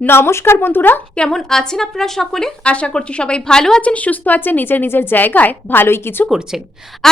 নমস্কার বন্ধুরা, কেমন আছেন আপনারা সকলে? আশা করছি সবাই ভালো আছেন, সুস্থ আছেন, নিজের নিজের জায়গায় ভালোই কিছু করছেন।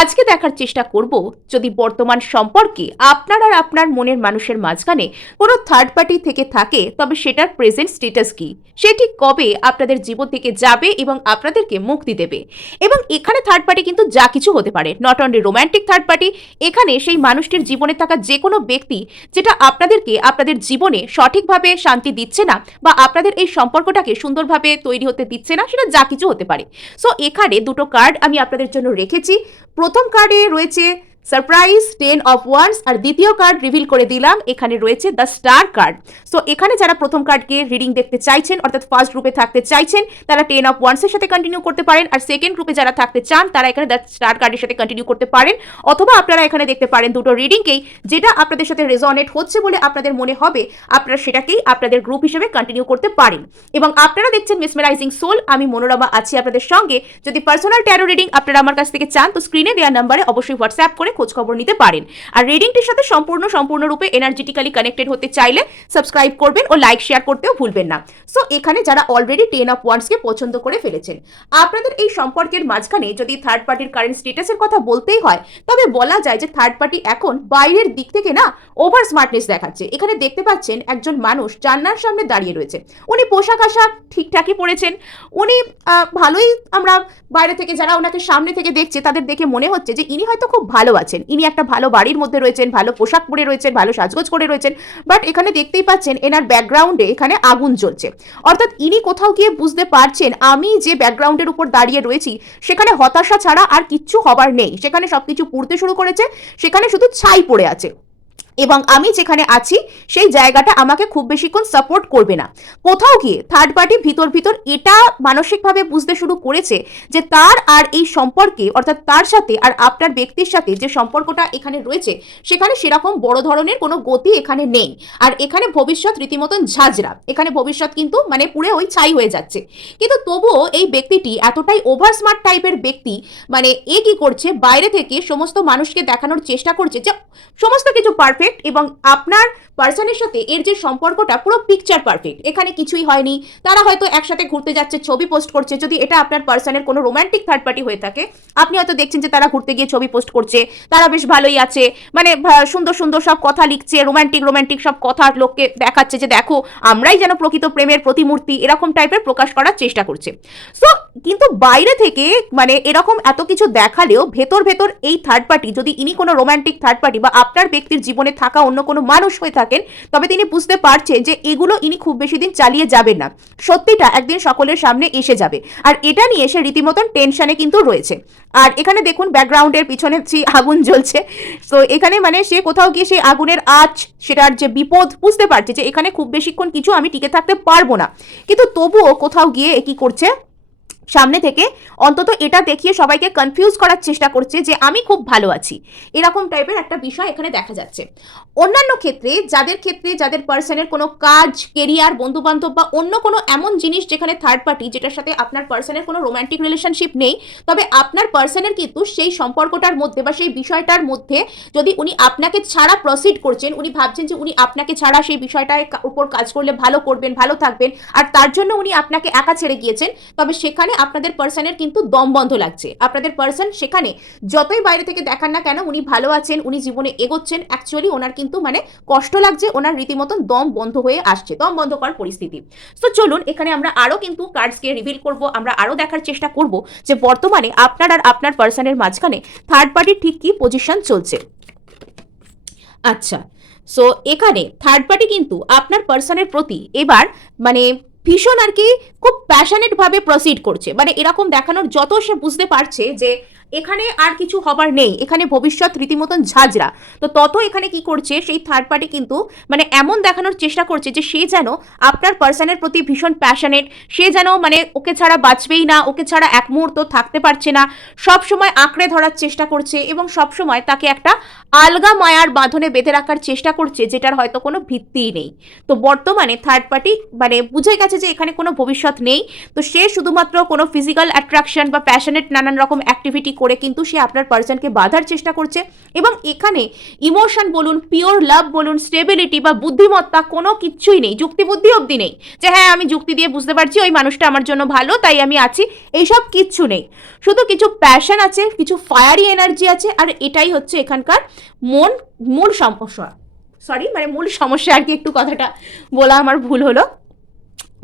আজকে দেখার চেষ্টা করব, যদি বর্তমান সম্পর্কে আপনার আর আপনার মনের মানুষের মাঝখানে কোনো থার্ড পার্টি থেকে থাকে, তবে সেটার প্রেজেন্ট স্ট্যাটাস কি, সেটি কবে আপনাদের জীবন থেকে যাবে এবং আপনাদেরকে মুক্তি দেবে। এবং এখানে থার্ড পার্টি কিন্তু যা কিছু হতে পারে, not only romantic third party, এখানে সেই মানুষটির জীবনে থাকা যে কোনো ব্যক্তি যেটা আপনাদেরকে আপনাদের জীবনে সঠিকভাবে শান্তি দিচ্ছে না বা আপনাদের এই সম্পর্কটাকে সুন্দরভাবে তৈরি হতে দিচ্ছে না, সেটা যা কিছু হতে পারে। সো এখানে দুটো কার্ড আমি আপনাদের জন্য রেখেছি। প্রথম কার্ডে রয়েছে সারপ্রাইজ 10 অফ ওয়ান্স, আর দ্বিতীয় কার্ড রিভিল করে দিলাম, এখানে রয়েছে দ্য স্টার কার্ড। সো এখানে যারা প্রথম কার্ডকে রিডিং দেখতে চাইছেন, অর্থাৎ ফার্স্ট গ্রুপে থাকতে চাইছেন, তারা 10 অফ ওয়ান্সের সাথে কন্টিনিউ করতে পারেন, আর সেকেন্ড গ্রুপে যারা থাকতে চান তারা এখানে দ্য স্টার কার্ডের সাথে কন্টিনিউ করতে পারেন। অথবা আপনারা এখানে দেখতে পারেন দুটো রিডিংকেই, যেটা আপনাদের সাথে রেজনেট হচ্ছে বলে আপনাদের মনে হবে আপনারা সেটাকেই আপনাদের গ্রুপ হিসেবে কন্টিনিউ করতে পারেন। এবং আপনারা দেখছেন মেসমেরাইজিং সোল, আমি মনোরমা আছি আপনাদের সঙ্গে। যদি পার্সোনাল ট্যারো রিডিং আপনারা আমার কাছ থেকে চান, তো স্ক্রিনে দেওয়া নাম্বারে অবশ্যই হোয়াটসঅ্যাপ করে খোঁজ খবর নিতে পারেন। আর রিডিংটির সাথে সম্পূর্ণরূপে এনার্জেটিক্যালি কানেক্টেড হতে চাইলে সাবস্ক্রাইব করবেন ও লাইক শেয়ার করতেও ভুলবেন না। সো এখানে যারা অলরেডি 10 অফ ওয়ান্সকে পছন্দ করে ফেলেছেন, আপনাদের এই সম্পর্কের মাঝখানে যদি থার্ড পার্টির কারেন্ট স্ট্যাটাসের কথা বলতেই হয়, তবে বলা যায় যে থার্ড পার্টি এখন বাইরের দিক থেকে না ওভার স্মার্টনেস দেখাচ্ছে। এখানে দেখতে পাচ্ছেন একজন মানুষ জানলার সামনে দাঁড়িয়ে রয়েছে, উনি পোশাক আশাক ঠিকঠাকই পরেছেন, উনি ভালোই, আমরা বাইরে থেকে যারা ওনাকে সামনে থেকে দেখছে তাদের দেখে মনে হচ্ছে যে ইনি হয়তো খুব ভালো আছেন, ইনি একটা ভালো বাড়ির মধ্যে রয়েছেন, ভালো পোশাক পরে রয়েছেন, ভালো সাজগোজ করে রয়েছেন। বাট এখানে দেখতেই পাচ্ছেন এনার ব্যাকগ্রাউন্ডে এখানে আগুন জ্বলছে, অর্থাৎ ইনি কোথাও গিয়ে বুঝতে পারছেন আমি যে ব্যাকগ্রাউন্ডের উপর দাঁড়িয়ে রয়েছি সেখানে হতাশা ছাড়া আর কিচ্ছু হবার নেই, সেখানে সবকিছু পুড়তে শুরু করেছে, সেখানে শুধু ছাই পড়ে আছে, এবং আমি যেখানে আছি সেই জায়গাটা আমাকে খুব বেশিক্ষণ সাপোর্ট করবে না। কোথাও গিয়ে থার্ড পার্টি ভিতর এটা মানসিকভাবে বুঝতে শুরু করেছে যে তার আর এই সম্পর্কে, অর্থাৎ তার সাথে আর আপনার ব্যক্তির সাথে যে সম্পর্কটা এখানে রয়েছে সেখানে সেরকম বড় ধরনের কোনো গতি এখানে নেই। আর এখানে ভবিষ্যৎ রীতিমতন ঝাঁঝরা, এখানে ভবিষ্যৎ কিন্তু মানে পুরো ওই ছাই হয়ে যাচ্ছে। কিন্তু তবুও এই ব্যক্তিটি এতটাই ওভার স্মার্ট টাইপের ব্যক্তি, মানে এ কি করছে, বাইরে থেকে সমস্ত মানুষকে দেখানোর চেষ্টা করছে যে সমস্ত কিছু পারফেক্ট, এবং আপনার পার্সনের সাথে এর যে সম্পর্কটা পুরো পিকচার পারফেক্ট, এখানে কিছুই হয়নি। তারা হয়তো একসাথে ঘুরতে যাচ্ছে, ছবি পোস্ট করছে, যদি এটা আপনার পার্সনের কোনো রোমান্টিক থার্ড পার্টি হয়ে থাকে, আপনি হয়তো দেখছেন যে তারা ঘুরতে গিয়ে ছবি পোস্ট করছে, তারা বেশ ভালোই আছে, মানে সুন্দর সুন্দর সব কথা লিখছে, রোমান্টিক সব কথা লোককে দেখাচ্ছে যে দেখো আমরাই যেন প্রকৃত প্রেমের প্রতিমূর্তি, এরকম টাইপের প্রকাশ করার চেষ্টা করছে। সো কিন্তু বাইরে থেকে মানে এরকম এত কিছু দেখালেও ভেতর এই থার্ড পার্টি, যদি ইনি কোনো রোমান্টিক থার্ড পার্টি বা আপনার ব্যক্তির জীবনে থাকা অন্য কোনো মানুষ হয়ে থাকেন, তবে তিনি বুঝতে পারছেন যে এগুলো ইনি খুব বেশি দিন চালিয়ে যাবেন না, সত্যিটা একদিন সকলের সামনে এসে যাবে। আর এটা নিয়ে সে রীতিমতন টেনশনে কিন্তু রয়েছে। আর এখানে দেখুন ব্যাকগ্রাউন্ডের পিছনে আগুন জ্বলছে, তো এখানে মানে সে কোথাও গিয়ে সেই আগুনের আঁচ, সেটার যে বিপদ বুঝতে পারছে যে এখানে খুব বেশিক্ষণ কিছু আমি টিকে থাকতে পারবো না। কিন্তু তবুও কোথাও গিয়ে কি করছে, সামনে থেকে অন্তত এটা দেখিয়ে সবাইকে কনফিউজ করার চেষ্টা করছে যে আমি খুব ভালো আছি, এরকম টাইপের একটা বিষয় এখানে দেখা যাচ্ছে। অন্যান্য ক্ষেত্রে যাদের পার্সনের কোনো কাজ, কেরিয়ার, বন্ধু বান্ধব বা অন্য কোনো এমন জিনিস যেখানে থার্ড পার্টি, যেটার সাথে আপনার পার্সনের কোনো রোম্যান্টিক রিলেশনশিপ নেই, তবে আপনার পার্সনের কিন্তু সেই সম্পর্কটার মধ্যে বা সেই বিষয়টার মধ্যে যদি উনি আপনাকে ছাড়া প্রসিড করছেন, উনি ভাবছেন যে উনি আপনাকে ছাড়া সেই বিষয়টার উপর কাজ করলে ভালো করবেন, ভালো থাকবেন, আর তার জন্য উনি আপনাকে একা ছেড়ে গিয়েছেন, তবে সেখানে আপনাদের পার্সনের কিন্তু দম বন্ধ লাগছে। আপনাদের পার্সন সেখানে যতই বাইরে থেকে দেখান না কেন উনি ভালো আছেন, উনি জীবনে এগোচ্ছেন, অ্যাকচুয়ালি ওনার কিন্তু মানে কষ্ট লাগছে, ওনার রীতিমতন দম বন্ধ হয়ে আসছে, দম বন্ধ করার পরিস্থিতি। তো চলুন এখানে আমরা আরো কিন্তু কার্ডসকে রিভিল করব, আমরা আরো দেখার চেষ্টা করব যে বর্তমানে আপনার আর আপনার পার্সনের মাঝখানে থার্ড পার্টির ঠিক কি পজিশন চলছে। আচ্ছা, সো এখানে থার্ড পার্টি কিন্তু আপনার পার্সনের প্রতি এবার মানে ভীষণ আর কি খুব প্যাশনেট ভাবে প্রসিড করছে, মানে এরকম দেখানোর যত সে বুঝতে পারছে যে এখানে আর কিছু হবার নেই, এখানে ভবিষ্যৎ রীতিমতন ঝাঁঝরা, তো তত এখানে কি করছে সেই থার্ড পার্টি কিন্তু মানে এমন দেখানোর চেষ্টা করছে যে সে যেন আপনার পার্সনের প্রতি ভীষণ প্যাশনেট, সে যেন মানে ওকে ছাড়া বাঁচবেই না, ওকে ছাড়া এক মুহূর্ত থাকতে পারছে না, সব সময় আঁকড়ে ধরার চেষ্টা করছে এবং সব সময় তাকে একটা আলগা মায়ার বাঁধনে বেঁধে রাখার চেষ্টা করছে, যেটার হয়তো কোনো ভিত্তিই নেই। তো বর্তমানে থার্ড পার্টি মানে বুঝে গেছে যে এখানে কোনো ভবিষ্যৎ নেই, তো সে শুধুমাত্র কোনো ফিজিক্যাল অ্যাট্রাকশন বা প্যাশনেট নানান রকম অ্যাক্টিভিটি করে কিন্তু সে আপনার পার্সনকে বাঁধার চেষ্টা করছে। এবং এখানে ইমোশন বলুন, পিওর লাভ বলুন, স্টেবিলিটি বা বুদ্ধিমত্তা কোনো কিচ্ছুই নেই, যুক্তিবুদ্ধি অবধি নেই যে হ্যাঁ আমি যুক্তি দিয়ে বুঝতে পারছি ওই মানুষটা আমার জন্য ভালো তাই আমি আছি, এইসব কিচ্ছু নেই। শুধু কিছু প্যাশন আছে, কিছু ফায়ারি এনার্জি আছে, আর এটাই হচ্ছে এখানকার মূল সমস্যা। মূল সমস্যা আর কি, একটু কথাটা বলা আমার ভুল হলো।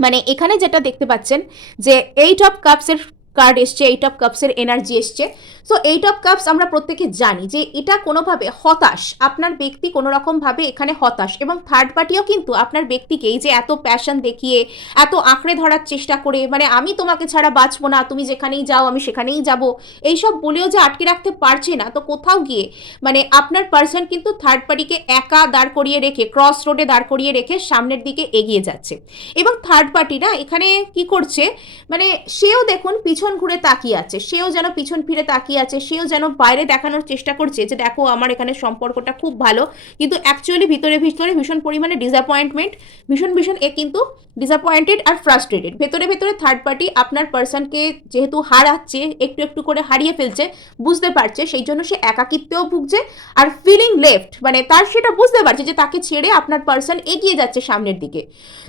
মানে এখানে যেটা দেখতে পাচ্ছেন যে 8 অফ কাপসের কার্ড এসছে, 8 অফ কাপসের এনার্জি এসছে। সো 8 অফ কাপস আমরা প্রত্যেকে জানি যে এটা কোনোভাবে হতাশ, আপনার ব্যক্তি কোনো রকমভাবে এখানে হতাশ, এবং থার্ড পার্টিও কিন্তু আপনার ব্যক্তিকে এই যে এত প্যাশন দেখিয়ে এত আঁকড়ে ধরার চেষ্টা করে, মানে আমি তোমাকে ছাড়া বাঁচবো না, তুমি যেখানেই যাও আমি সেখানেই যাব, এইসব বলেও যে আটকে রাখতে পারছে না। তো কোথাও গিয়ে মানে আপনার পার্সন কিন্তু থার্ড পার্টিকে একা দাঁড় করিয়ে রেখে, ক্রস রোডে দাঁড় করিয়ে রেখে সামনের দিকে এগিয়ে যাচ্ছে। এবং থার্ড পার্টি না এখানে কি করছে, মানে সেও দেখুন পিছন ঘুরে তাকিয়ে আছে, সেও যেন পিছন ফিরে তাকিয়ে আছে, সেও যেন বাইরে দেখানোর চেষ্টা করছে যে দেখো আমার এখানে সম্পর্কটা খুব ভালো, কিন্তু অ্যাকচুয়ালি ভিতরে ভিতরে ভীষণ পরিমাণে ডিসঅ্যাপয়েন্টমেন্ট, ভীষণ এ কিন্তু ডিসঅ্যাপয়েন্টেড আর ফ্রাস্ট্রেটেড। ভেতরে ভেতরে থার্ড পার্টি আপনার পার্সনকে যেহেতু হারাচ্ছে, একটু একটু করে হারিয়ে ফেলছে, বুঝতে পারছে, সেই জন্য সে একাকিত্বেও ভুগছে আর ফিলিং লেফট, মানে তার সেটা বুঝতে পারছে যে তাকে ছেড়ে আপনার পার্সন এগিয়ে যাচ্ছে সামনের দিকে।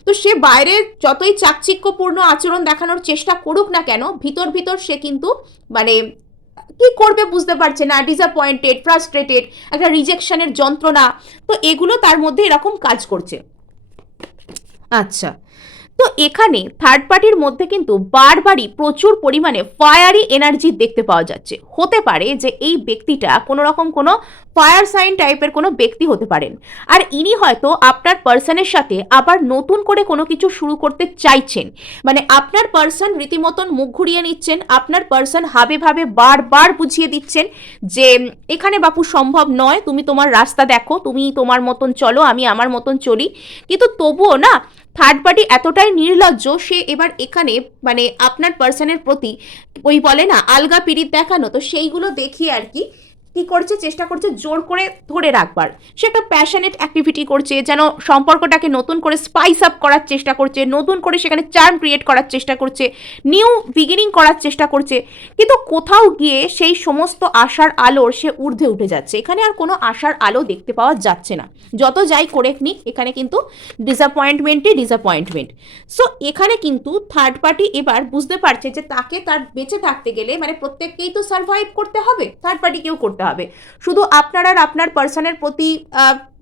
তো সে বাইরে যতই চাকচিক্যপূর্ণ আচরণ দেখানোর চেষ্টা করুক না কেন, ভিতর ভিতর সে কিন্তু মানে কি করবে বুঝতে পারছে না, ডিসঅ্যাপয়েন্টেড, ফ্রাস্ট্রেটেড, একটা রিজেকশনের যন্ত্রণা, তো এগুলো তার মধ্যে এরকম কাজ করছে। আচ্ছা, তো এখানে থার্ড পার্টির মধ্যে কিন্তু বারবারই প্রচুর পরিমাণে ফায়ারি এনার্জি দেখতে পাওয়া যাচ্ছে। হতে পারে যে এই ব্যক্তিটা কোনো রকম কোনো ফায়ার সাইন টাইপের কোনো ব্যক্তি হতে পারেন, আর ইনি হয়তো আপনার পার্সনের সাথে আবার নতুন করে কোনো কিছু শুরু করতে চাইছেন। মানে আপনার পার্সন রীতিমতন মুখ ঘুরিয়ে নিচ্ছেন, আপনার পার্সন হাবে ভাবে বারবার বুঝিয়ে দিচ্ছেন যে এখানে বাপু সম্ভব নয়, তুমি তোমার রাস্তা দেখো, তুমি তোমার মতন চলো, আমি আমার মতন চলি। কিন্তু তবুও না থার্ড পার্টি এতটাই নির্লজ্জ, সে এবার এখানে মানে আপনার পার্সনের প্রতি ওই বলে না আলগা পিরিত দেখানো, তো সেইগুলো দেখিয়ে আর কি কি করছে, চেষ্টা করছে জোর করে ধরে রাখবার। সে একটা প্যাশনেট অ্যাক্টিভিটি করছে, যেন সম্পর্কটাকে নতুন করে স্পাইস আপ করার চেষ্টা করছে, নতুন করে সেখানে চার্ম ক্রিয়েট করার চেষ্টা করছে, নিউ বিগিনিং করার চেষ্টা করছে। কিন্তু কোথাও গিয়ে সেই সমস্ত আশার আলোর সে ঊর্ধ্বে উঠে যাচ্ছে, এখানে আর কোনো আশার আলো দেখতে পাওয়া যাচ্ছে না। যত যাই করে নিক এখানে কিন্তু ডিসঅ্যাপয়েন্টমেন্ট। সো এখানে কিন্তু থার্ড পার্টি এবার বুঝতে পারছে যে তাকে তার বেঁচে থাকতে গেলে মানে প্রত্যেককেই তো সার্ভাইভ করতে হবে, থার্ড পার্টিকেও করতে হবে, শুধু আপনার আর আপনার পার্সনের প্রতি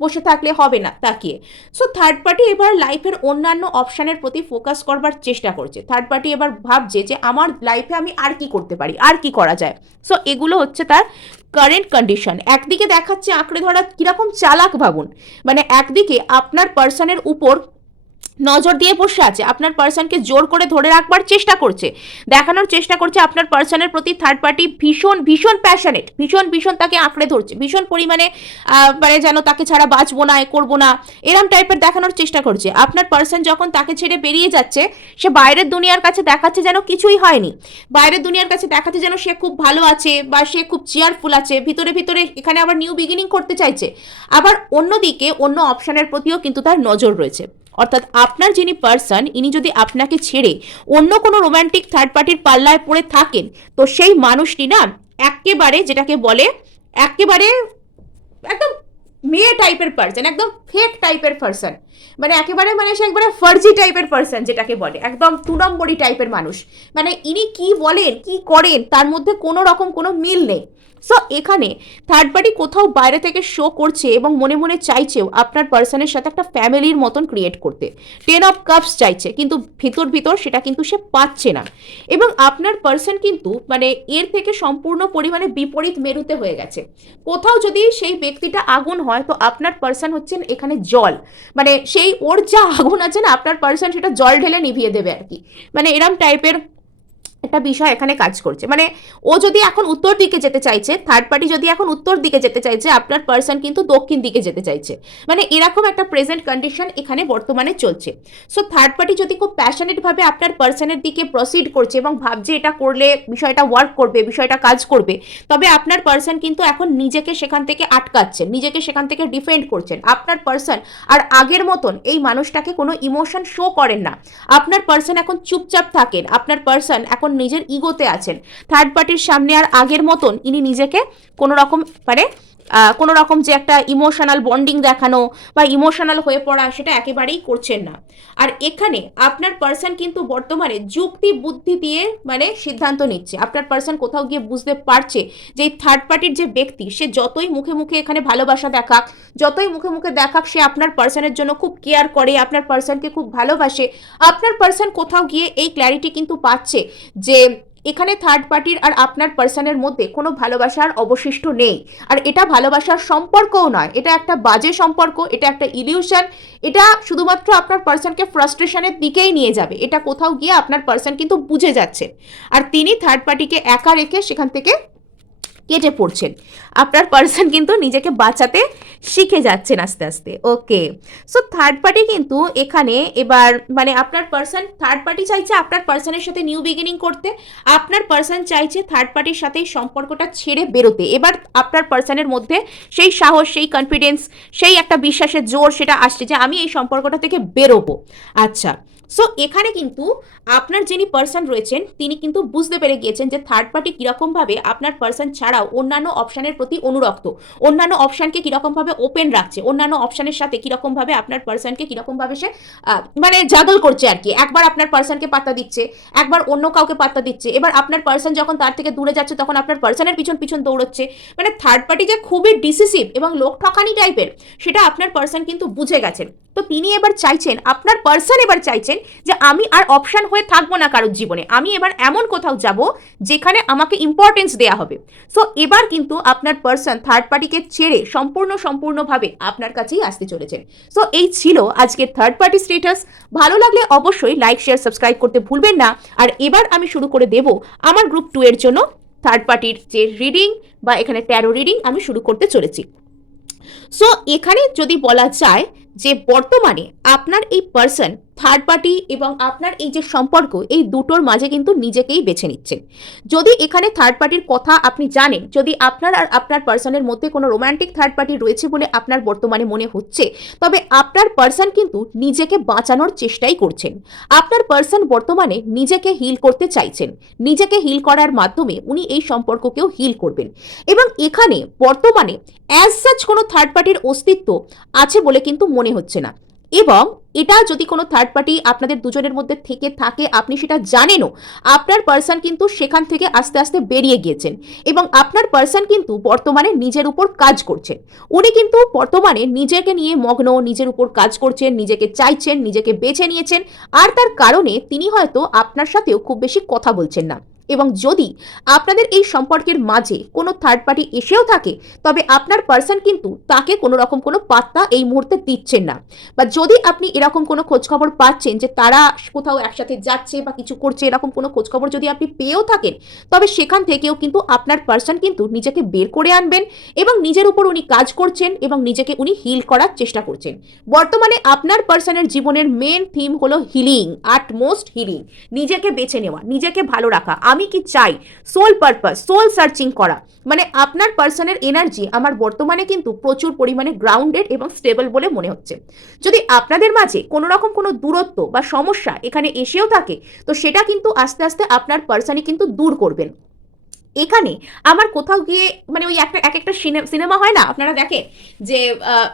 বসে থাকলে হবে না তাকিয়ে। সো থার্ড পার্টি এবার লাইফের অন্যান্য অপশানের প্রতি ফোকাস করবার চেষ্টা করছে। থার্ড পার্টি এবার ভাবছে যে আমার লাইফে আমি আর কি করতে পারি, আর কি করা যায়। সো এগুলো হচ্ছে তার কারেন্ট কন্ডিশন। একদিকে দেখাচ্ছে আঁকড়ে ধরা কিরকম চালাক ভাবুন, মানে একদিকে আপনার পার্সনের উপর নজর দিয়ে বসে আছে, আপনার পার্সনকে জোর করে ধরে রাখবার চেষ্টা করছে, দেখানোর চেষ্টা করছে আপনার পার্সনের প্রতি থার্ড পার্টি ভীষণ প্যাশনেট, ভীষণ তাকে আঁকড়ে ধরছে, ভীষণ পরিমাণে মানে যেন তাকে ছাড়া বাঁচবো না, করবো না, এরম টাইপের দেখানোর চেষ্টা করছে। আপনার পার্সন যখন তাকে ছেড়ে বেরিয়ে যাচ্ছে, সে বাইরের দুনিয়ার কাছে দেখাচ্ছে যেন কিছুই হয়নি, বাইরের দুনিয়ার কাছে দেখাচ্ছে যেন সে খুব ভালো আছে বা সে খুব চেয়ারফুল আছে, ভিতরে ভিতরে এখানে আবার নিউ বিগিনিং করতে চাইছে। আবার অন্যদিকে অন্য অপশনের প্রতিও কিন্তু তার নজর রয়েছে। অর্থাৎ আপনার যিনি পার্সন, ইনি যদি আপনাকে ছেড়ে অন্য কোনো রোম্যান্টিক থার্ড পার্টির পাল্লায় পড়ে থাকেন, তো সেই মানুষটি না একেবারে যেটাকে বলে একেবারে একদম মেয়ে টাইপের পার্সন, একদম ফেক টাইপের পার্সন, মানে একেবারে মানে সে একবারে ফার্জি টাইপের পার্সন, যেটাকে বলে একদম 2 নম্বরই টাইপের মানুষ। মানে ইনি কি বলেন কি করেন তার মধ্যে কোনো রকম কোনো মিল নেই। সো এখানে থার্ড পার্টি কোথাও বাইরে থেকে শো করছে এবং মনে মনে চাইছেও আপনার পার্সনের সাথে একটা ফ্যামিলির মতন ক্রিয়েট করতে, 10 অফ কাপস চাইছে, কিন্তু ভিতর সেটা কিন্তু সে পাচ্ছে না। এবং আপনার পার্সন কিন্তু মানে এর থেকে সম্পূর্ণ পরিমাণে বিপরীত মেরুতে হয়ে গেছে। কোথাও যদি সেই ব্যক্তিটা আগুন হয়, তো আপনার পার্সন হচ্ছেন এখানে জল, মানে সেই ওর যা আগুন আছে না, আপনার পার্সন সেটা জল ঢেলে নিভিয়ে দেবে আর কি, মানে এরম টাইপের একটা বিষয় এখানে কাজ করছে। মানে ও যদি এখন উত্তর দিকে যেতে চাইছে, থার্ড পার্টি যদি এখন উত্তর দিকে যেতে চাইছে, আপনার পার্সন কিন্তু দক্ষিণ দিকে যেতে চাইছে, মানে এরকম একটা প্রেজেন্ট কন্ডিশন এখানে বর্তমানে চলছে। সো থার্ড পার্টি যদি খুব প্যাশনেটভাবে আপনার পার্সনের দিকে প্রসিড করছে এবং ভাবছে এটা করলে বিষয়টা ওয়ার্ক করবে, বিষয়টা কাজ করবে, তবে আপনার পার্সন কিন্তু এখন নিজেকে সেখান থেকে আটকাচ্ছেন, নিজেকে সেখান থেকে ডিফেন্ড করছেন। আপনার পার্সন আর আগের মতন এই মানুষটাকে কোনো ইমোশন শো করেন না, আপনার পার্সন এখন চুপচাপ থাকেন, আপনার পার্সন এখন এখন নিজের ইগোতে আছেন। থার্ড পার্টির সামনে আর আগের মতন ইনি নিজেকে কোনো রকম মানে কোনো রকম যে একটা ইমোশনাল বন্ডিং দেখানো বা ইমোশনাল হয়ে পড়া সেটা একেবারেই করছেন না। আর এখানে আপনার পার্সন কিন্তু বর্তমানে যুক্তি বুদ্ধি দিয়ে মানে সিদ্ধান্ত নিচ্ছে। আপনার পার্সন কোথাও গিয়ে বুঝতে পারছে যে এই থার্ড পার্টির যে ব্যক্তি সে যতই মুখে মুখে এখানে ভালোবাসা দেখাক, যতই মুখে মুখে দেখাক, সে আপনার পার্সনের জন্য খুব কেয়ার করে, আপনার পার্সনকে খুব ভালোবাসে। আপনার পার্সন কোথাও গিয়ে এই ক্ল্যারিটি কিন্তু পাচ্ছে যে এখানে থার্ড পার্টির আর আপনার পার্সনের মধ্যে কোনো ভালোবাসার অবশিষ্ট নেই। আর এটা ভালোবাসার সম্পর্কও নয়, এটা একটা বাজে সম্পর্ক, এটা একটা ইলিউশন। এটা শুধুমাত্র আপনার পার্সনকে ফ্রাস্ট্রেশনের দিকেই নিয়ে যাবে। এটা কোথাও গিয়ে আপনার পার্সন কিন্তু বুঝে যাচ্ছে, আর তিনি থার্ড পার্টিকে একা রেখে সেখান থেকে কেটে পড়ছেন। আপনার পার্সন কিন্তু নিজেকে বাঁচাতে শিখে যাচ্ছেন আস্তে আস্তে। ওকে, সো থার্ড পার্টি কিন্তু এখানে এবার মানে আপনার পার্সন, থার্ড পার্টি চাইছে আপনার পার্সনের সাথে নিউ বিগিনিং করতে, আপনার পার্সন চাইছে থার্ড পার্টির সাথে সম্পর্কটা ছেড়ে বেরোতে। এবার আপনার পার্সনের মধ্যে সেই সাহস, সেই কনফিডেন্স, সেই একটা বিশ্বাসের জোর সেটা আসছে যে আমি এই সম্পর্কটা থেকে বেরোবো। আচ্ছা, সো এখানে কিন্তু আপনার যিনি পার্সন রয়েছেন তিনি কিন্তু বুঝতে পেরে গিয়েছেন যে থার্ড পার্টি কীরকমভাবে আপনার পার্সন ছাড়াও অন্যান্য অপশানের প্রতি অনুরক্ত, অন্যান্য অপশানকে কীরকমভাবে ওপেন রাখছে, অন্যান্য অপশানের সাথে কীরকমভাবে আপনার পার্সনকে কীরকমভাবে সে মানে জাগল করছে আর কি। একবার আপনার পার্সনকে পাত্তা দিচ্ছে, একবার অন্য কাউকে পাত্তা দিচ্ছে, এবার আপনার পার্সন যখন তার থেকে দূরে যাচ্ছে তখন আপনার পার্সনের পিছন পিছন দৌড়চ্ছে। মানে থার্ড পার্টি যে খুবই ডিসিসিভ এবং লোক ঠকানি টাইপের সেটা আপনার পার্সন কিন্তু বুঝে গেছেন। তো তিনি এবার চাইছেন, আপনার পার্সন এবার চাইছেন যে আমি আর অপশন হয়ে থাকবো না কারোর জীবনে, আমি এবার এমন কোথাও যাব যেখানে আমাকে ইম্পর্টেন্স দেয়া হবে। সো এবার কিন্তু আপনার পার্সন থার্ড পার্টিকে ছেড়ে সম্পূর্ণভাবে আপনার কাছেই আসতে চলেছেন। সো এই ছিল আজকের থার্ড পার্টি স্টেটাস। ভালো লাগলে অবশ্যই লাইক, শেয়ার, সাবস্ক্রাইব করতে ভুলবেন না। আর এবার আমি শুরু করে দেব আমার গ্রুপ 2 এর জন্য থার্ড পার্টির যে রিডিং বা এখানে ট্যারো রিডিং আমি শুরু করতে চলেছি। সো এখানে যদি বলা যায় যে বর্তমানে আপনার এই পার্সন থার্ড পার্টি এবং আপনার এই যে সম্পর্ক, এই দুটোর মাঝে কিন্তু নিজেকেই বেছে নিচ্ছেন। যদি এখানে থার্ড পার্টির কথা আপনি জানেন, যদি আপনার আর আপনার পার্সনের মধ্যে কোনো রোম্যান্টিক থার্ড পার্টি রয়েছে বলে আপনার বর্তমানে মনে হচ্ছে, তবে আপনার পার্সন কিন্তু নিজেকে বাঁচানোর চেষ্টাই করছেন। আপনার পার্সন বর্তমানে নিজেকে হিল করতে চাইছেন, নিজেকে হিল করার মাধ্যমে উনি এই সম্পর্ককেও হিল করবেন। এবং এখানে বর্তমানে অ্যাজ সাচ কোনো থার্ড পার্টির অস্তিত্ব আছে বলে কিন্তু মনে হচ্ছে না। এবং এটা যদি কোনো থার্ড পার্টি আপনাদের দুজনের মধ্যে থেকে থাকে, আপনি সেটা জানেনও, আপনার পার্সন কিন্তু সেখান থেকে আস্তে আস্তে বেরিয়ে গিয়েছেন। এবং আপনার পার্সন কিন্তু বর্তমানে নিজের উপর কাজ করছেন। উনি কিন্তু বর্তমানে নিজেকে নিয়ে মগ্ন, নিজের উপর কাজ করছেন, নিজেকে চাইছেন, নিজেকে বেছে নিয়েছেন। আর তার কারণে তিনি হয়তো আপনার সাথেও খুব বেশি কথা বলছেন না। এবং যদি আপনাদের এই সম্পর্কের মাঝে কোনো থার্ড পার্টি এসেও থাকে, তবে আপনার পার্সন কিন্তু তাকে কোনো রকম কোনো পাত্তা এই মুহূর্তে দিচ্ছেন না। বা যদি আপনি এরকম কোনো খোঁজখবর পাচ্ছেন যে তারা কোথাও একসাথে যাচ্ছে বা কিছু করছে, এরকম কোনো খোঁজখবর যদি আপনি পেয়েও থাকেন, তবে সেখান থেকেও কিন্তু আপনার পার্সন কিন্তু নিজেকে বের করে আনবেন এবং নিজের উপর উনি কাজ করছেন এবং নিজেকে উনি হিল করার চেষ্টা করছেন। বর্তমানে আপনার পার্সনের জীবনের মেন থিম হলো হিলিং, আটমোস্ট হিলিং, নিজেকে বেছে নেওয়া, নিজেকে ভালো রাখা, আমি কি চাই, সোল পারপাস, সোল সার্চিং করা। মানে আপনার পার্সনের এনার্জি আমার বর্তমানে কিন্তু প্রচুর পরিমাণে গ্রাউন্ডেড এবং স্টেবল বলে মনে হচ্ছে। যদি আপনাদের মাঝে কোনো রকম কোনো দূরত্ব বা সমস্যা এখানে এসেও থাকে, তো সেটা কিন্তু আস্তে আস্তে আপনার পার্সনই কিন্তু দূর করবেন। এখানে আমার কোথাও গিয়ে মানে ওই এক একটা সিনেমা হয় না, আপনারা দেখেন যে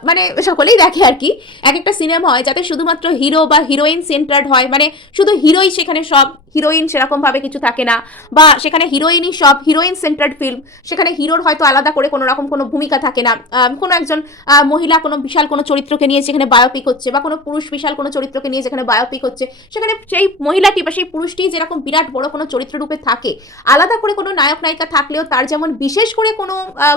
মানে সকলেই দেখে আর কি, এক একটা সিনেমা হয় যাতে শুধুমাত্র হিরো বা হিরোইন সেন্টার্ড হয়, মানে শুধু হিরোই সেখানে সব, হিরোইন সেরকমভাবে কিছু থাকে না, বা সেখানে হিরোইনই সব, হিরোইন সেন্টার্ড ফিল্ম, সেখানে হিরোর হয়তো আলাদা করে কোনো রকম কোনো ভূমিকা থাকে না। কোনো একজন মহিলা কোনো বিশাল কোনো চরিত্রকে নিয়ে যেখানে বায়োপিক হচ্ছে, বা কোনো পুরুষ বিশাল কোনো চরিত্রকে নিয়ে যেখানে বায়োপিক হচ্ছে, সেখানে সেই মহিলাটি বা সেই পুরুষটি যেরকম বিরাট বড় কোনো চরিত্ররূপে থাকে, আলাদা করে কোনো নায়ক নায়িকা থাকলেও তার যেমন বিশেষ করে কোনো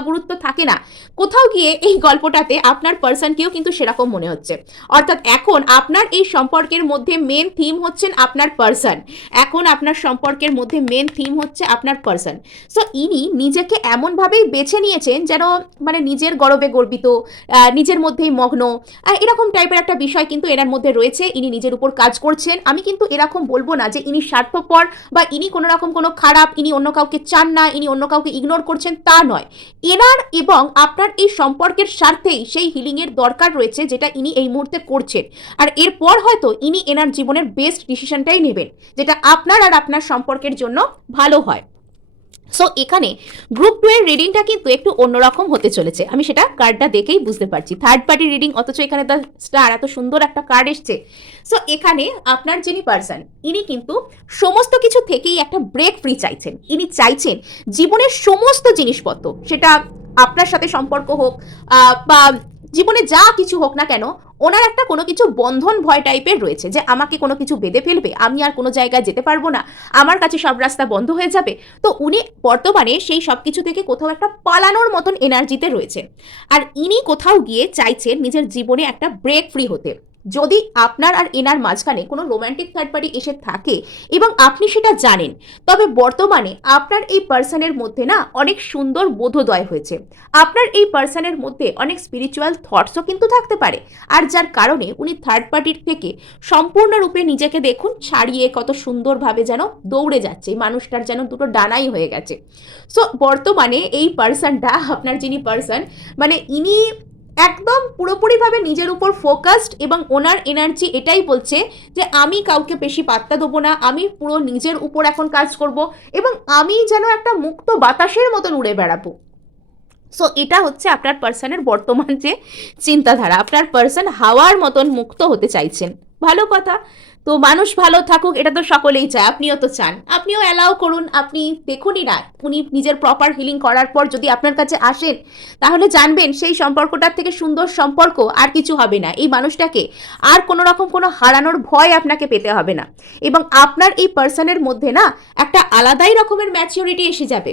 গুরুত্ব থাকে না, কোথাও গিয়ে এই গল্পটাতে আপনার পার্সনকেও কিন্তু সেরকম মনে হচ্ছে। অর্থাৎ এখন আপনার এই সম্পর্কের মধ্যে মেন থিম হচ্ছেন আপনার পার্সন, এখন আপনার সম্পর্কের মধ্যে মেন থিম হচ্ছে আপনার পার্সন। সো ইনি নিজেকে এমনভাবেই বেছে নিয়েছেন যেন মানে নিজের গর্বে গর্বিত, নিজের মধ্যেই মগ্ন, এরকম টাইপের একটা বিষয় কিন্তু এনার মধ্যে রয়েছে। ইনি নিজের উপর কাজ করছেন। আমি কিন্তু এরকম বলবো না যে ইনি স্বার্থপর বা ইনি কোনো রকম কোনো খারাপ, ইনি অন্য কাউকে চান না, না, ইনি অন্য কাউকে ইগনোর করছেন, তা নয়। এনার এবং আপনার এই সম্পর্কের স্বার্থেই সেই হিলিংয়ের দরকার রয়েছে, যেটা ইনি এই মুহূর্তে করছেন। আর এরপর হয়তো ইনি এনার জীবনের বেস্ট ডিসিশনটাই নেবেন, যেটা আপনার আর আপনার সম্পর্কের জন্য ভালো হয়। সো এখানে গ্রুপ 2 এর রিডিংটা কিন্তু একটু অন্যরকম হতে চলেছে, আমি সেটা কার্ডটা দেখেই বুঝতে পারছি। থার্ড পার্টি রিডিং, অথচ এখানে দ্য স্টার, এত সুন্দর একটা কার্ড এসছে। সো এখানে আপনার যিনি পার্সন, ইনি কিন্তু সমস্ত কিছু থেকেই একটা ব্রেক ফ্রি চাইছেন। ইনি চাইছেন জীবনের সমস্ত জিনিসপত্র, সেটা আপনার সাথে সম্পর্ক হোক বা জীবনে যা কিছু হোক না কেন, ওনার একটা কোনো কিছু বন্ধন ভয় টাইপের রয়েছে, যে আমাকে কোনো কিছু বেঁধে ফেলবে, আমি আর কোনো জায়গায় যেতে পারবো না, আমার কাছে সব রাস্তা বন্ধ হয়ে যাবে। তো উনি বর্তমানে সেই সব কিছু থেকে কোথাও একটা পালানোর মতন এনার্জিতে রয়েছে। আর ইনি কোথাও গিয়ে চাইছেন নিজের জীবনে একটা ব্রেক ফ্রি হতে। যদি আপনার আর এনার মাঝখানে কোনো রোম্যান্টিক থার্ড পার্টি এসে থাকে এবং আপনি সেটা জানেন, তবে বর্তমানে আপনার এই পার্সনের মধ্যে না অনেক সুন্দর বোধোদয় হয়েছে। আপনার এই পার্সনের মধ্যে অনেক স্পিরিচুয়াল থটসও কিন্তু থাকতে পারে, আর যার কারণে উনি থার্ড পার্টির থেকে সম্পূর্ণরূপে নিজেকে দেখুন ছাড়িয়ে কত সুন্দরভাবে যেন দৌড়ে যাচ্ছে, মানুষটার যেন দুটো ডানাই হয়ে গেছে। সো বর্তমানে এই পার্সনটা, আপনার যিনি পার্সন, মানে ইনি একদম পুরোপুরিভাবে নিজের উপর ফোকাসড, এবং ওনার এনার্জি এটাই বলছে যে আমি কাউকে বেশি পাত্তা দেবো না, আমি পুরো নিজের উপর এখন কাজ করব, এবং আমি যেন একটা মুক্ত বাতাসের মতন উড়ে বেড়াবো। সো এটা হচ্ছে আপনার পার্সনের বর্তমান যে চিন্তাধারা। আপনার পার্সন হাওয়ার মতন মুক্ত হতে চাইছেন, ভালো কথা। তো মানুষ ভালো থাকুক, এটা তো সকলেই চায়, আপনিও তো চান, আপনিও অ্যালাউ করুন। আপনি দেখুনই না, উনি নিজের প্রপার হিলিং করার পর যদি আপনার কাছে আসেন, তাহলে জানবেন সেই সম্পর্কটার থেকে সুন্দর সম্পর্ক আর কিছু হবে না। এই মানুষটাকে আর কোনো রকম কোনো হারানোর ভয় আপনাকে পেতে হবে না, এবং আপনার এই পার্সনের মধ্যে না একটা আলাদাই রকমের ম্যাচিউরিটি এসে যাবে।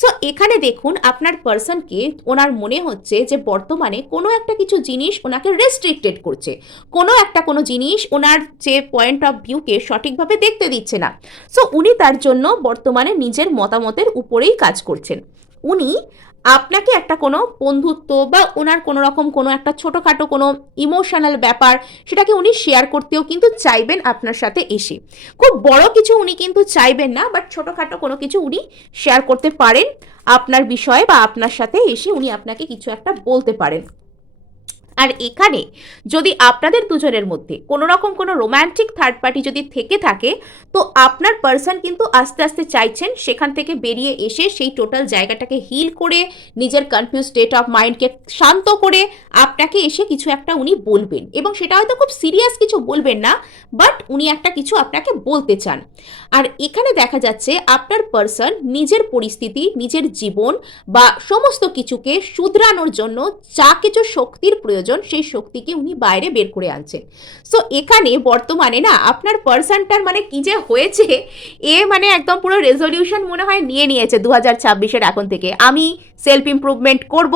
সো এখানে দেখুন, আপনার পার্সনকে ওনার মনে হচ্ছে যে বর্তমানে কোনো একটা কিছু জিনিস ওনাকে রেস্ট্রিক্টেড করছে, কোনো জিনিস ওনার যে পয়েন্ট অফ ভিউকে সঠিকভাবে দেখতে দিচ্ছে না। সো উনি তার জন্য বর্তমানে নিজের মতামতের উপরেই কাজ করছেন। উনি আপনাকে একটা কোনো বন্ধুত্ব বা ওনার কোনো রকম কোনো একটা ছোটোখাটো কোনো ইমোশনাল ব্যাপার, সেটাকে উনি শেয়ার করতেও কিন্তু চাইবেন আপনার সাথে এসে। খুব বড় কিছু উনি কিন্তু চাইবেন না, বাট ছোটোখাটো কোনো কিছু উনি শেয়ার করতে পারেন আপনার বিষয়ে, বা আপনার সাথে এসে উনি আপনাকে কিছু একটা বলতে পারেন। আর এখানে যদি আপনাদের দুজনের মধ্যে কোনো রকম কোনো রোম্যান্টিক থার্ড পার্টি যদি থেকে থাকে, তো আপনার পার্সন কিন্তু আস্তে আস্তে চাইছেন সেখান থেকে বেরিয়ে এসে সেই টোটাল জায়গাটাকে হিল করে, নিজের কনফিউজ স্টেট অফ মাইন্ডকে শান্ত করে আপনাকে এসে কিছু একটা উনি বলবেন, এবং সেটা হয়তো খুব সিরিয়াস কিছু বলবেন না, বাট উনি একটা কিছু আপনাকে বলতে চান। আর এখানে দেখা যাচ্ছে আপনার পার্সন নিজের পরিস্থিতি, নিজের জীবন বা সমস্ত কিছুকে শুধরানোর জন্য যা কিছু শক্তির প্রয়োজন, সেই শক্তিকে উনি বাইরে বের করে আনছেন। সো এখানে বর্তমানে না আপনার পার্সনটার মানে কি যে হয়েছে, মানে একদম পুরো রেজলিউশন মনে হয় নিয়েছে 2026-এর এখন থেকে। আমি সেলফ ইমপ্রুভমেন্ট করব,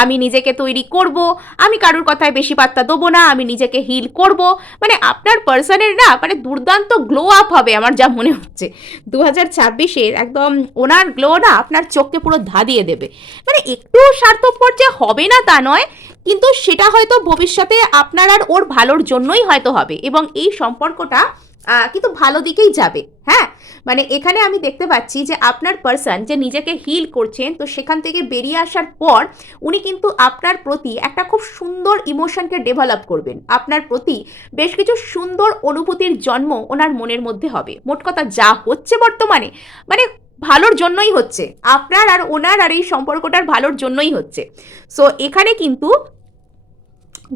আমি নিজেকে তৈরি করব, আমি কারোর কথায় বেশি পাত্তা দেবো না, আমি নিজেকে হিল করব। মানে আপনার পার্সনের না মানে দুর্দান্ত গ্লো আপ হবে আমার যা মনে হচ্ছে 2026-এর। একদম ওনার গ্লো না আপনার চোখকে পুরো ধাঁধিয়ে দেবে। মানে একটু স্বার্থপর যে হবে না তা নয়, কিন্তু সেটা হয়তো ভবিষ্যতে আপনার আর ওর ভালোর জন্যই হয়তো হবে, এবং এই সম্পর্কটা কিন্তু ভালো দিকেই যাবে। হ্যাঁ, মানে এখানে আমি দেখতে পাচ্ছি যে আপনার পার্সন যে নিজেকে হিল করছেন, তো সেখান থেকে বেরিয়ে আসার পর উনি কিন্তু আপনার প্রতি একটা খুব সুন্দর ইমোশনকে ডেভেলপ করবেন। আপনার প্রতি বেশ কিছু সুন্দর অনুভূতির জন্ম ওনার মনের মধ্যে হবে। মোট কথা যা হচ্ছে বর্তমানে মানে ভালোর জন্যই হচ্ছে, আপনার আর ওনার আর এই সম্পর্কটার ভালোর জন্যই হচ্ছে। সো এখানে কিন্তু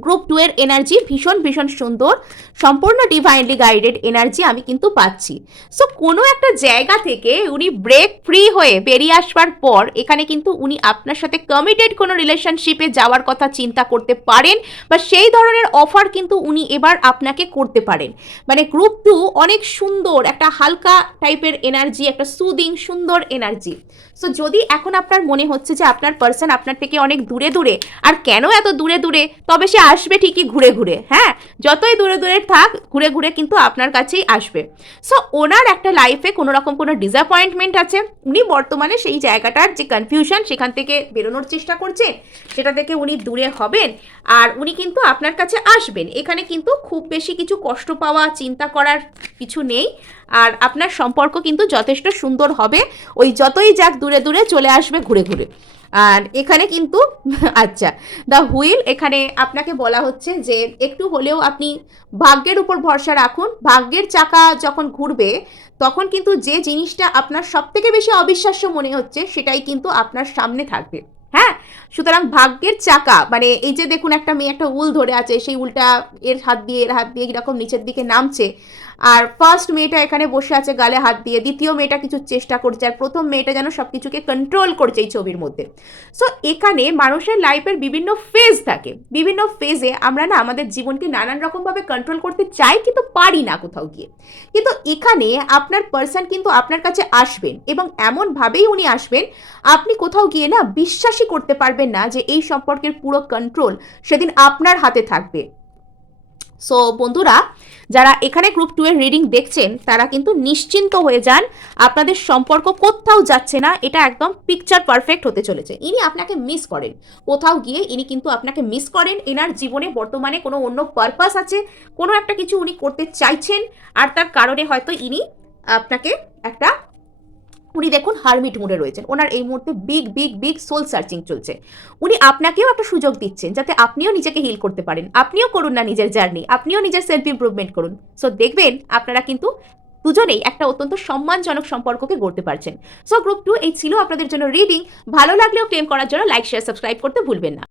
গ্রুপ 2 এর এনার্জি ভীষণ ভীষণ সুন্দর, সম্পূর্ণ ডিভাইনলি গাইডেড এনার্জি আমি কিন্তু পাচ্ছি। সো কোনো একটা জায়গা থেকে উনি ব্রেক ফ্রি হয়ে বেরিয়ে আসবার পর এখানে কিন্তু উনি আপনার সাথে কমিটেড কোনো রিলেশনশিপে যাওয়ার কথা চিন্তা করতে পারেন, বা সেই ধরনের অফার কিন্তু উনি এবার আপনাকে করতে পারেন। মানে গ্রুপ 2 অনেক সুন্দর একটা হালকা টাইপের এনার্জি, একটা সুদিং সুন্দর এনার্জি। সো যদি এখন আপনার মনে হচ্ছে যে আপনার পার্সন আপনার থেকে অনেক দূরে দূরে, আর কেন এত দূরে দূরে, তবে সে আসবে ঠিকই ঘুরে ঘুরে, হ্যাঁ, যতই দূরে দূরে থাক ঘুরে ঘুরে কিন্তু আপনার কাছেই আসবে। সো ওনার একটা লাইফে কোনো রকম কোনো ডিসঅ্যাপয়েন্টমেন্ট আছে, উনি বর্তমানে সেই জায়গাটার যে কনফিউশন সেখান থেকে বেরোনোর চেষ্টা করছেন, সেটা থেকে উনি দূরে হবেন, আর উনি কিন্তু আপনার কাছে আসবেন। এখানে কিন্তু খুব বেশি কিছু কষ্ট পাওয়া, চিন্তা করার কিছু নেই। আর আপনার সম্পর্ক কিন্তু যথেষ্ট সুন্দর হবে, ওই যতই যাক দূরে দূরে চলে আসবে ঘুরে ঘুরে। আর এখানে কিন্তু আচ্ছা, দ্য হুইল, এখানে আপনাকে বলা হচ্ছে যে একটু হলেও আপনি ভাগ্যের উপর ভরসা রাখুন। ভাগ্যের চাকা যখন ঘুরবে তখন কিন্তু যে জিনিসটা আপনার সব থেকে বেশি অবিশ্বাস্য মনে হচ্ছে সেটাই কিন্তু আপনার সামনে থাকবে। হ্যাঁ, সুতরাং ভাগ্যের চাকা মানে এই যে দেখুন একটা মেয়ে একটা উল ধরে আছে, সেই উলটা এর হাত দিয়ে এরকম নিচের দিকে নামছে, আর ফার্স্ট মেয়েটা এখানে বসে আছে গালে হাত দিয়ে, দ্বিতীয় মেয়েটা কিছু চেষ্টা করছে, আর প্রথম মেয়েটা যেন সব কিছুকে কন্ট্রোল করছে এই ছবির মধ্যে। সো এখানে মানুষের লাইফের বিভিন্ন ফেজ থাকে, বিভিন্ন ফেজে আমরা না আমাদের জীবনকে নানান রকমভাবে কন্ট্রোল করতে চাই কিন্তু পারি না কোথাও গিয়ে। কিন্তু এখানে আপনার পার্সন কিন্তু আপনার কাছে আসবেন, এবং এমনভাবেই উনি আসবেন আপনি কোথাও গিয়ে না বিশ্বাসই করতে পারবেন না যে এই সম্পর্কের পুরো কন্ট্রোল সেদিন আপনার হাতে থাকবে। সো বন্ধুরা, যারা এখানে গ্রুপ 2 এর রিডিং দেখছেন তারা কিন্তু নিশ্চিন্ত হয়ে যান, আপনাদের সম্পর্ক কোথাও যাচ্ছে না, এটা একদম পিকচার পারফেক্ট হতে চলেছে। ইনি আপনাকে মিস করেন, কোথাও গিয়ে ইনি কিন্তু আপনাকে মিস করেন। এনার জীবনে বর্তমানে কোনো অন্য পারপাস আছে, কোনো একটা কিছু উনি করতে চাইছেন, আর তার কারণে হয়তো ইনি আপনাকে একটা, উনি দেখুন হারমিট মুডে রয়েছেন, ওনার এই মুহূর্তে big big big soul searching চলছে। উনি আপনাকেও একটা সুযোগ দিচ্ছেন যাতে আপনিও নিজেকে হিল করতে পারেন, আপনিও করুন না নিজের জার্নি, আপনিও নিজের সেলফ ইমপ্রুভমেন্ট করুন। সো দেখবেন আপনারা কিন্তু দুজনেই একটা অত্যন্ত সম্মানজনক সম্পর্ককে গড়তে পারছেন। সো গ্রুপ 2 এই ছিল আপনাদের জন্য রিডিং। ভালো লাগলেও ক্লেম করার জন্য লাইক শেয়ার সাবস্ক্রাইব করতে ভুলবেন না।